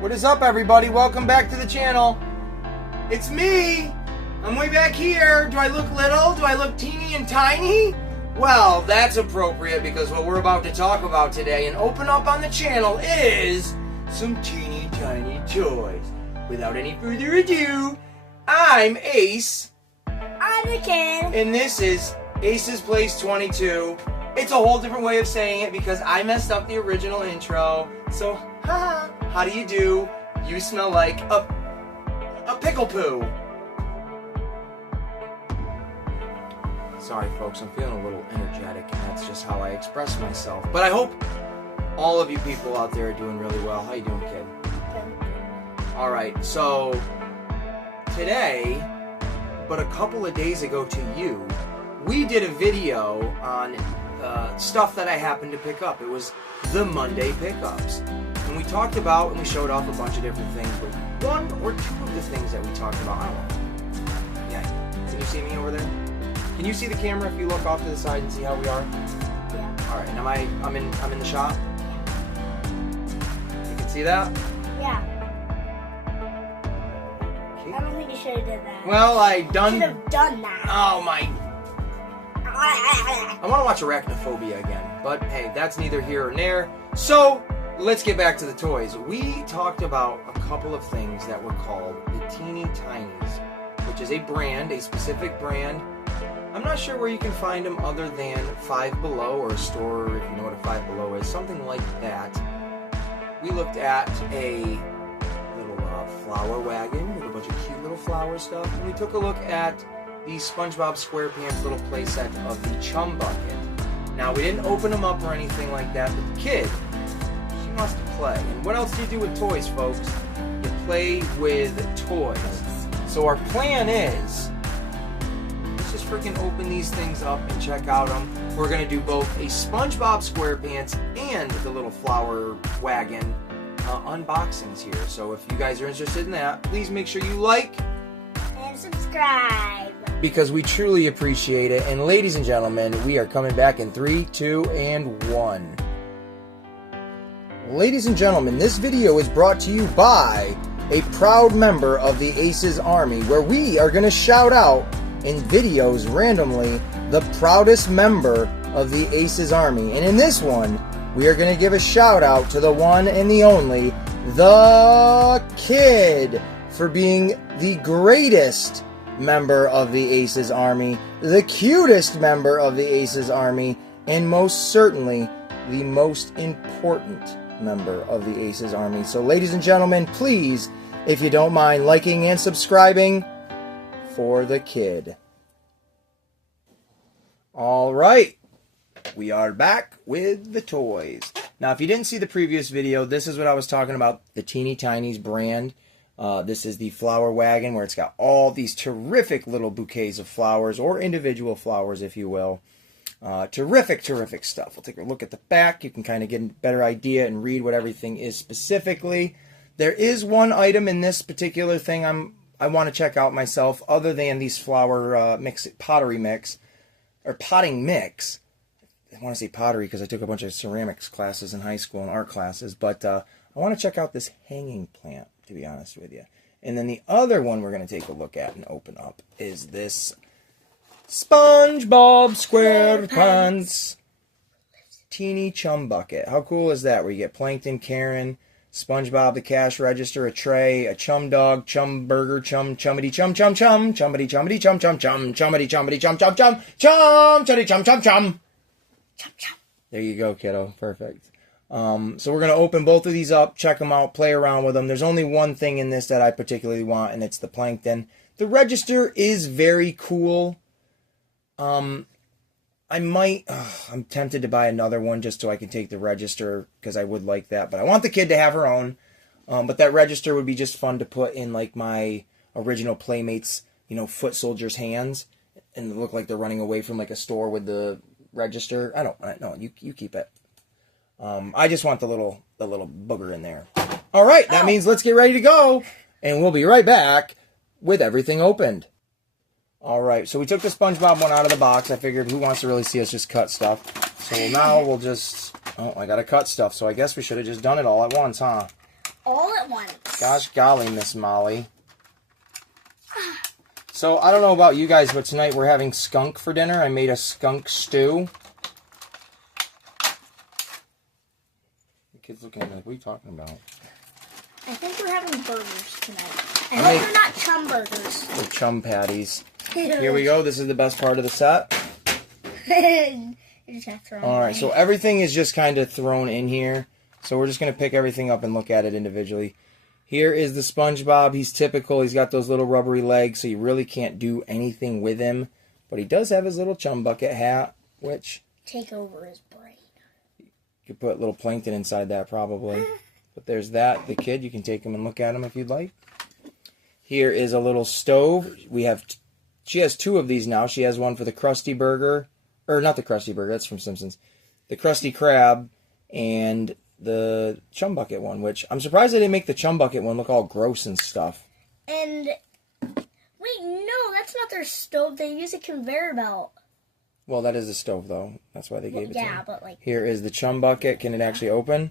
What is up, everybody? Welcome back to the channel. It's me. I'm way back here. Do I look little? Do I look teeny and tiny? Well, that's appropriate because what we're about to talk about today and open up on the channel is some teeny tiny toys. Without any further ado, I'm Ace. I'm the kid. And this is Ace's Place 22. It's a whole different way of saying it because I messed up the original intro. So, how do you do? You smell like a pickle poo. Sorry, folks, I'm feeling a little energetic, and that's just how I express myself. But I hope all of you people out there are doing really well. How you doing, kid? All right, so today, but a couple of days ago to you, we did a video on stuff that I happened to pick up. It was the Monday pickups. And we talked about and we showed off a bunch of different things, but one or two of the things that we talked about, I don't know. Yeah, can you see me over there? Can you see the camera if you look off to the side and see how we are? Yeah. All right, and I'm in the shot? You can see that? Yeah. Okay. I don't think you should have done that. Well, I should have done that. Oh my. I want to watch Arachnophobia again, but hey, that's neither here or there. So, let's get back to the toys. We talked about a couple of things that were called the Teeny Tinies, which is a brand, a specific brand. I'm not sure where you can find them other than Five Below or a store, if you know what a Five Below is, something like that. We looked at a little flower wagon with a bunch of cute little flower stuff, and we took a look at the SpongeBob SquarePants little playset of the Chum Bucket. Now, we didn't open them up or anything like that, but the kid, she wants to play. And what else do you do with toys, folks? You play with toys. So our plan is, let's just freaking open these things up and check out them. We're going to do both a SpongeBob SquarePants and the little flower wagon unboxings here. So if you guys are interested in that, please make sure you like and subscribe, because we truly appreciate it. And ladies and gentlemen, we are coming back in 3, 2, and 1. Ladies and gentlemen, this video is brought to you by a proud member of the Aces Army, where we are going to shout out in videos randomly the proudest member of the Aces Army. And in this one, we are going to give a shout out to the one and the only, the kid, for being the greatest member of the Aces Army, the cutest member of the Aces Army, and most certainly the most important member of the Aces Army. So ladies and gentlemen, please, if you don't mind, liking and subscribing for the kid. All right, we are back with the toys. Now, if you didn't see the previous video, this is what I was talking about, the Teeny Tinies brand. This is the flower wagon where it's got all these terrific little bouquets of flowers, or individual flowers, if you will. Terrific stuff. We'll take a look at the back. You can kind of get a better idea and read what everything is specifically. There is one item in this particular thing I want to check out myself, other than these flower potting mix. I want to say pottery because I took a bunch of ceramics classes in high school and art classes, but I want to check out this hanging plant, to be honest with you. And then the other one we're going to take a look at and open up is this SpongeBob SquarePants Teeny Chum Bucket. How cool is that? Where you get Plankton, Karen, SpongeBob, the cash register, a tray, a chum dog, chum burger, chum chummity chum chum chum, chummity chummity chum chum chum, chummity chummity chum chum chum, chum chumity chum chum chum. chum chum. There you go, kiddo. Perfect. So we're going to open both of these up, check them out, play around with them. There's only one thing in this that I particularly want, and it's the Plankton. The register is very cool. I'm tempted to buy another one just so I can take the register, because I would like that. But I want the kid to have her own. But that register would be just fun to put in like my original Playmates, foot soldiers' hands, and look like they're running away from like a store with the register. I don't know. You keep it. I just want the little booger in there. All right, that means let's get ready to go, and we'll be right back with everything opened. All right, so we took the SpongeBob one out of the box. I figured, who wants to really see us just cut stuff? So now we'll just... Oh, I got to cut stuff, so I guess we should have just done it all at once, huh? all at once. Gosh golly, Miss Molly. So, I don't know about you guys, but tonight we're having skunk for dinner. I made a skunk stew. The kid's looking at me like, what are you talking about? I think we're having burgers tonight. I hope they're not chum burgers. They're chum patties. Here we go. This is the best part of the set. You just have to throw them Alright, away. so everything is just kind of thrown in here. So we're just going to pick everything up and look at it individually. Here is the SpongeBob. He's typical. He's got those little rubbery legs, so you really can't do anything with him. But he does have his little chum bucket hat, which... Take over his brain. You could put little plankton inside that, probably. But there's that. The kid, you can take him and look at him if you'd like. Here is a little stove. She has two of these now. She has one for the Krusty Burger. Or not the Krusty Burger, that's from Simpsons. The Krusty Krab and the Chum Bucket one, which I'm surprised they didn't make the Chum Bucket one look all gross and stuff. And, wait, no, that's not their stove. They use a conveyor belt. Well, that is a stove, though. That's why they gave it to Yeah, me. but like... Here is the Chum Bucket. Can it actually open?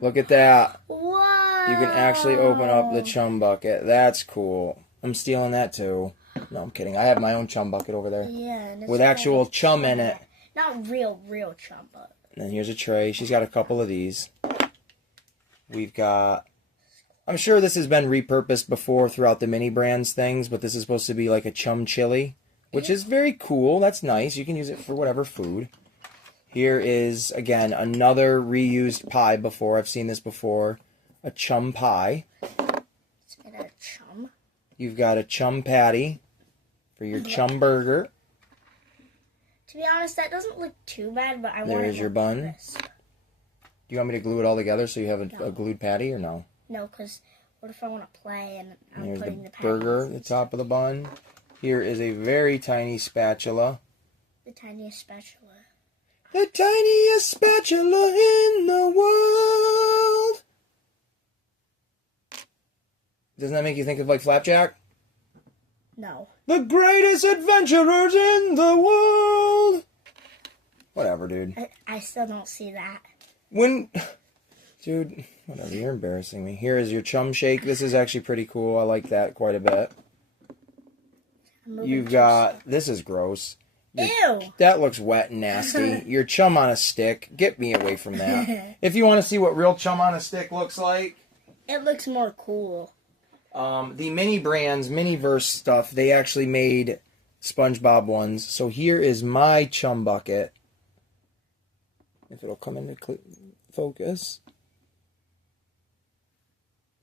Look at that. Whoa! You can actually open up the Chum Bucket. That's cool. I'm stealing that, too. No, I'm kidding. I have my own Chum Bucket over there. Yeah. And With actual chum in it. Not real chum, but... And then here's a tray. She's got a couple of these. We've got... I'm sure this has been repurposed before throughout the mini brands things, but this is supposed to be like a chum chili, which is very cool. That's nice. You can use it for whatever food. Here is, again, another reused pie before. I've seen this before. A chum pie. It's made out of chum. You've got a chum patty for your chum burger. To be honest, that doesn't look too bad, but I want There's your bun. Crisp. Do you want me to glue it all together so you have a glued patty or no? No, because what if I want to play and I'm Here's putting the the burger at patties the top of the bun. Here is a very tiny spatula. The tiniest spatula. The tiniest spatula in the world. Doesn't that make you think of like Flapjack? No. The greatest adventurers in the world. Whatever, dude. I still don't see that. Dude, whatever, you're embarrassing me. Here is your chum shake. This is actually pretty cool. I like that quite a bit. You've got, this is gross. Ew. That looks wet and nasty. Your chum on a stick. Get me away from that. If you want to see what real chum on a stick looks like. It looks more cool. The mini brands, Miniverse stuff, they actually made SpongeBob ones. So here is my chum bucket. If it'll come into focus.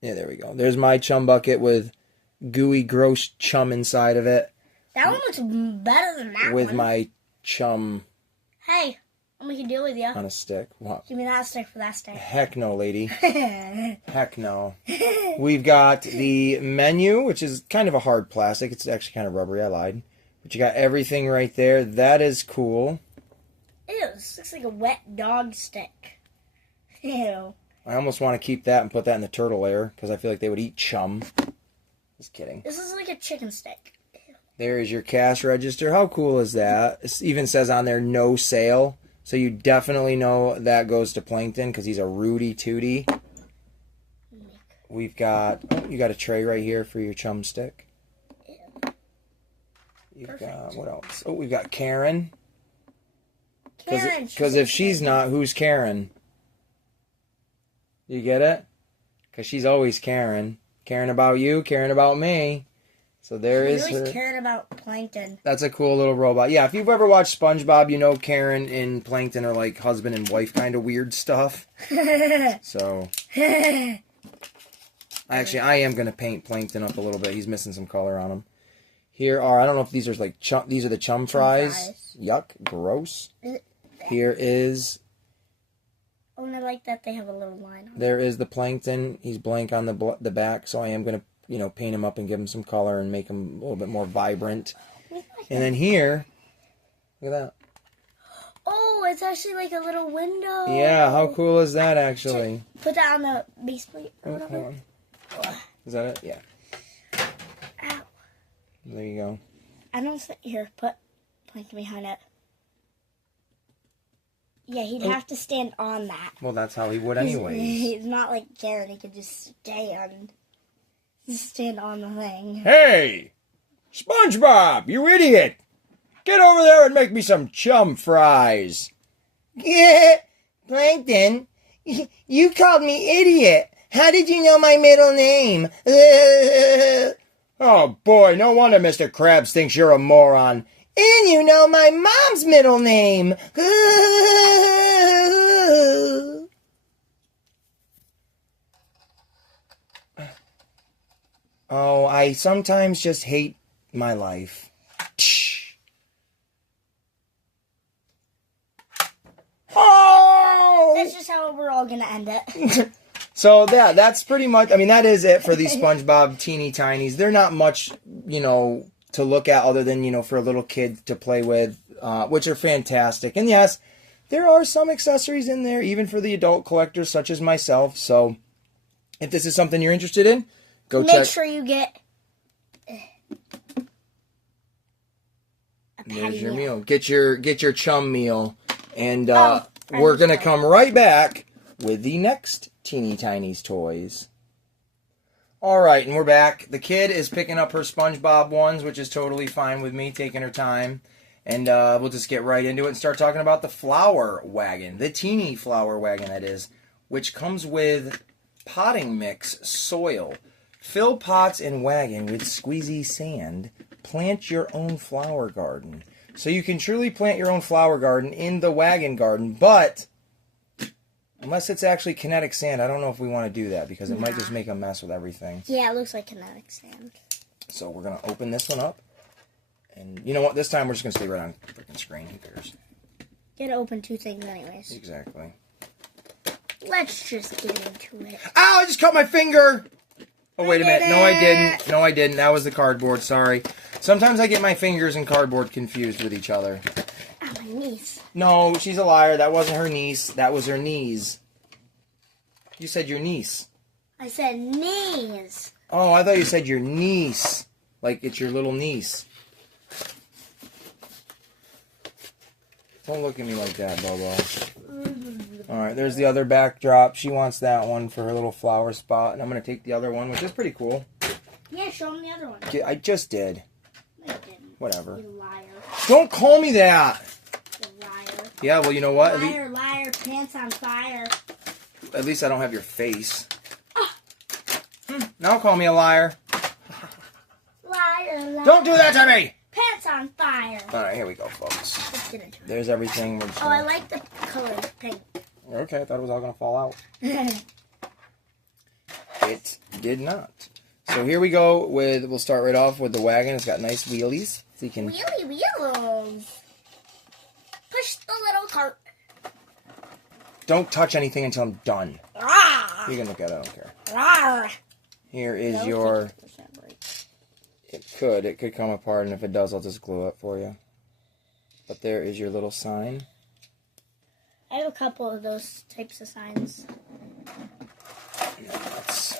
Yeah, there we go. There's my chum bucket with gooey, gross chum inside of it. That one looks better than that one. With my chum Hey, I'll make a deal with you. on a stick. What? Give me that stick for that stick. Heck no, lady. Heck no. We've got the menu, which is kind of a hard plastic. It's actually kind of rubbery. I lied. But you got everything right there. That is cool. Ew, this looks like a wet dog stick. Ew. I almost want to keep that and put that in the turtle layer because I feel like they would eat chum. Just kidding. This is like a chicken stick. Ew. There is your cash register. How cool is that? It even says on there, no sale. So you definitely know that goes to Plankton because he's a Rudy Tooty. We've got, you got a tray right here for your chum stick. Ew. You've got, what else? Oh, we've got Karen. Karen. Because if she's not, who's Karen? You get it? Because she's always Karen. Caring about you, caring about me. So there is She's always her. caring about Plankton. That's a cool little robot. Yeah, if you've ever watched SpongeBob, you know Karen and Plankton are like husband and wife kind of weird stuff. So, actually, I am going to paint Plankton up a little bit. He's missing some color on him. Here are, I don't know if these are like, these are the chum fries. Yuck, gross. Here is, Oh, and I like that they have a little line on there is the Plankton. He's blank on the back, so I am going to, you know, paint him up and give him some color and make him a little bit more vibrant. And then here, look at that. Oh, it's actually like a little window. Yeah, how cool is that actually? Put that on the base plate or Oh, whatever. hold on. Is that it? Yeah. Ow. There you go. I don't think, here, put Plankton behind it. Yeah, he'd have to stand on that. Well, that's how he would anyways. He's not like Jared. He could just stand on the thing. Hey! SpongeBob, you idiot! Get over there and make me some chum fries. Yeah, Plankton, you called me idiot. How did you know my middle name? Oh boy, no wonder Mr. Krabs thinks you're a moron. And you know my mom's middle name. Oh, I sometimes just hate my life. Oh! That's just how we're all gonna end it. So that's pretty much, I mean, that is it for these SpongeBob Teeny Tinies. They're not much, to look at other than, for a little kid to play with, which are fantastic. And yes, there are some accessories in there, even for the adult collectors such as myself. So if this is something you're interested in, go check. Make sure you get a There's patty your meal. meal. Get your chum meal. And I'm we're going to sorry. come right back with the next Teeny Tinies toys. All right, and we're back. The kid is picking up her SpongeBob ones, which is totally fine with me, taking her time. And we'll just get right into it and start talking about the flower wagon, the teeny flower wagon, that is, which comes with potting mix soil. Fill pots and wagon with squeezy sand. Plant your own flower garden. So you can truly plant your own flower garden in the wagon garden, but unless it's actually kinetic sand, I don't know if we want to do that because it might just make a mess with everything. Yeah, it looks like kinetic sand. So we're going to open this one up. And you know what? This time we're just going to stay right on the freaking screen. Who cares? Get to open two things anyways. Exactly. Let's just get into it. Ow, I just cut my finger! Oh, wait a minute. No, I didn't. No, I didn't. That was the cardboard. Sorry. Sometimes I get my fingers and cardboard confused with each other. Oh, my niece. No, she's a liar. That wasn't her niece. That was her knees. You said your niece. I said knees. Oh, I thought you said your niece. Like it's your little niece. Don't look at me like that, Bobo. Alright, there's the other backdrop. She wants that one for her little flower spot. And I'm going to take the other one, which is pretty cool. Yeah, show him the other one. I just did. No, you didn't. Whatever. You liar. Don't call me that! You liar. Yeah, well, you know what? Liar, liar, pants on fire. At least I don't have your face. Now call me a liar. Liar, liar. Don't do that to me! Pants on fire. Alright, here we go, folks. Let's get into it. There's everything. We're just Oh, I gonna... like the color pink. Okay, I thought it was all going to fall out. It did not. So here we go with, we'll start right off with the wagon. It's got nice wheelies. So you can, Wheelie wheels. Push the little cart. don't touch anything until I'm done. Rawr. You can look at it, I don't care. Rawr. Here is No, your, 50% break. it could come apart, and if it does, I'll just glue it for you. But there is your little sign. I have a couple of those types of signs. And then let's,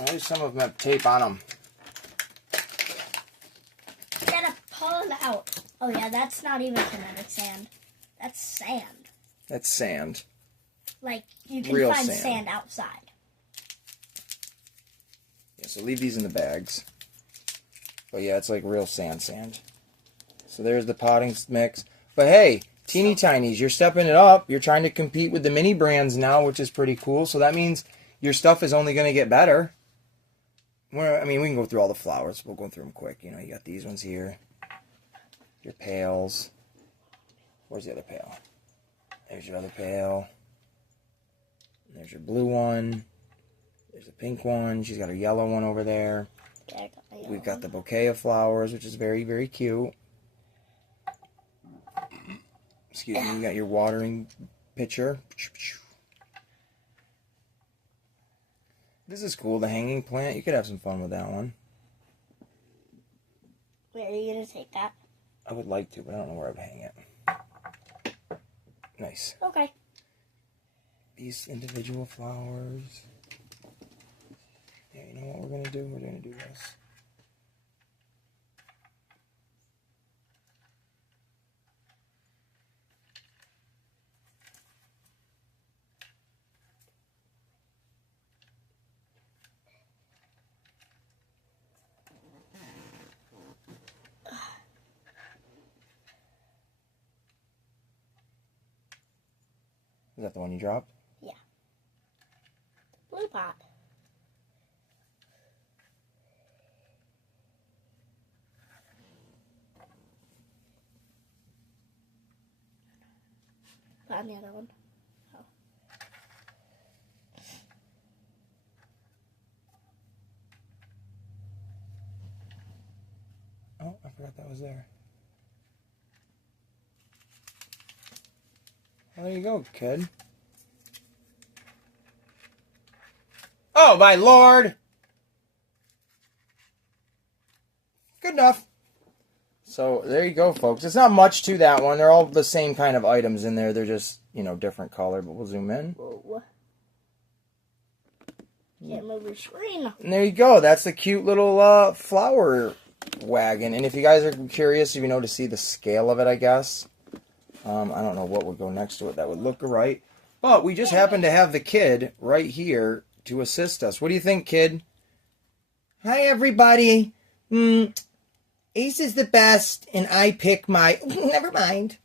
only some of them have tape on them. You gotta pull them out. Oh yeah, that's not even kinetic sand. That's sand. That's sand. Like, you can Real find sand. sand outside. Yeah, so leave these in the bags. But yeah, it's like real sand. So there's the potting mix. But hey, Teeny Tinies, you're stepping it up. You're trying to compete with the mini brands now, which is pretty cool. So that means your stuff is only going to get better. Well, I mean, we can go through all the flowers. We'll go through them quick. You know, you got these ones here. Your pails. Where's the other pail? There's your other pail. There's your blue one. There's a pink one. She's got her yellow one over there. Yeah, I got my yellow We've got one. the bouquet of flowers, which is very, very cute. Excuse me. You got your watering pitcher. This is cool. The hanging plant. You could have some fun with that one. Where are you gonna take that? I would like to, but I don't know where I would hang it. Nice. Okay. these individual flowers. Yeah, you know what we're gonna do? We're gonna do this. Is that the one you dropped? Yeah. Blue pot. Put on the other one. Oh. Oh, I forgot that was there. Well, there you go, kid. Oh, my lord! Good enough. So, there you go, folks. It's not much to that one. They're all the same kind of items in there. They're just, you know, different color, but we'll zoom in. Whoa. Can't move your screen. And there you go. That's the cute little flower wagon. And if you guys are curious, if you know, to see the scale of it, I guess. I don't know what would go next to it that would look right. But we just happen to have the kid right here to assist us. What do you think, kid? Hi, everybody. Ace is the best, and I pick my... Never mind.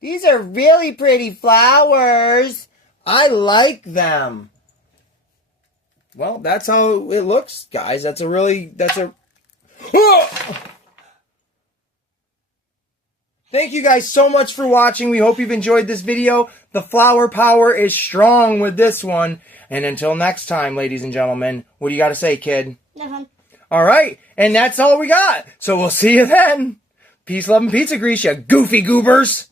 These are really pretty flowers. I like them. Well, that's how it looks, guys. That's a... Thank you guys so much for watching. We hope you've enjoyed this video. The flower power is strong with this one. And until next time, ladies and gentlemen, what do you got to say, kid? Nothing. All right. And that's all we got. So we'll see you then. Peace, love, and pizza grease, you goofy goobers.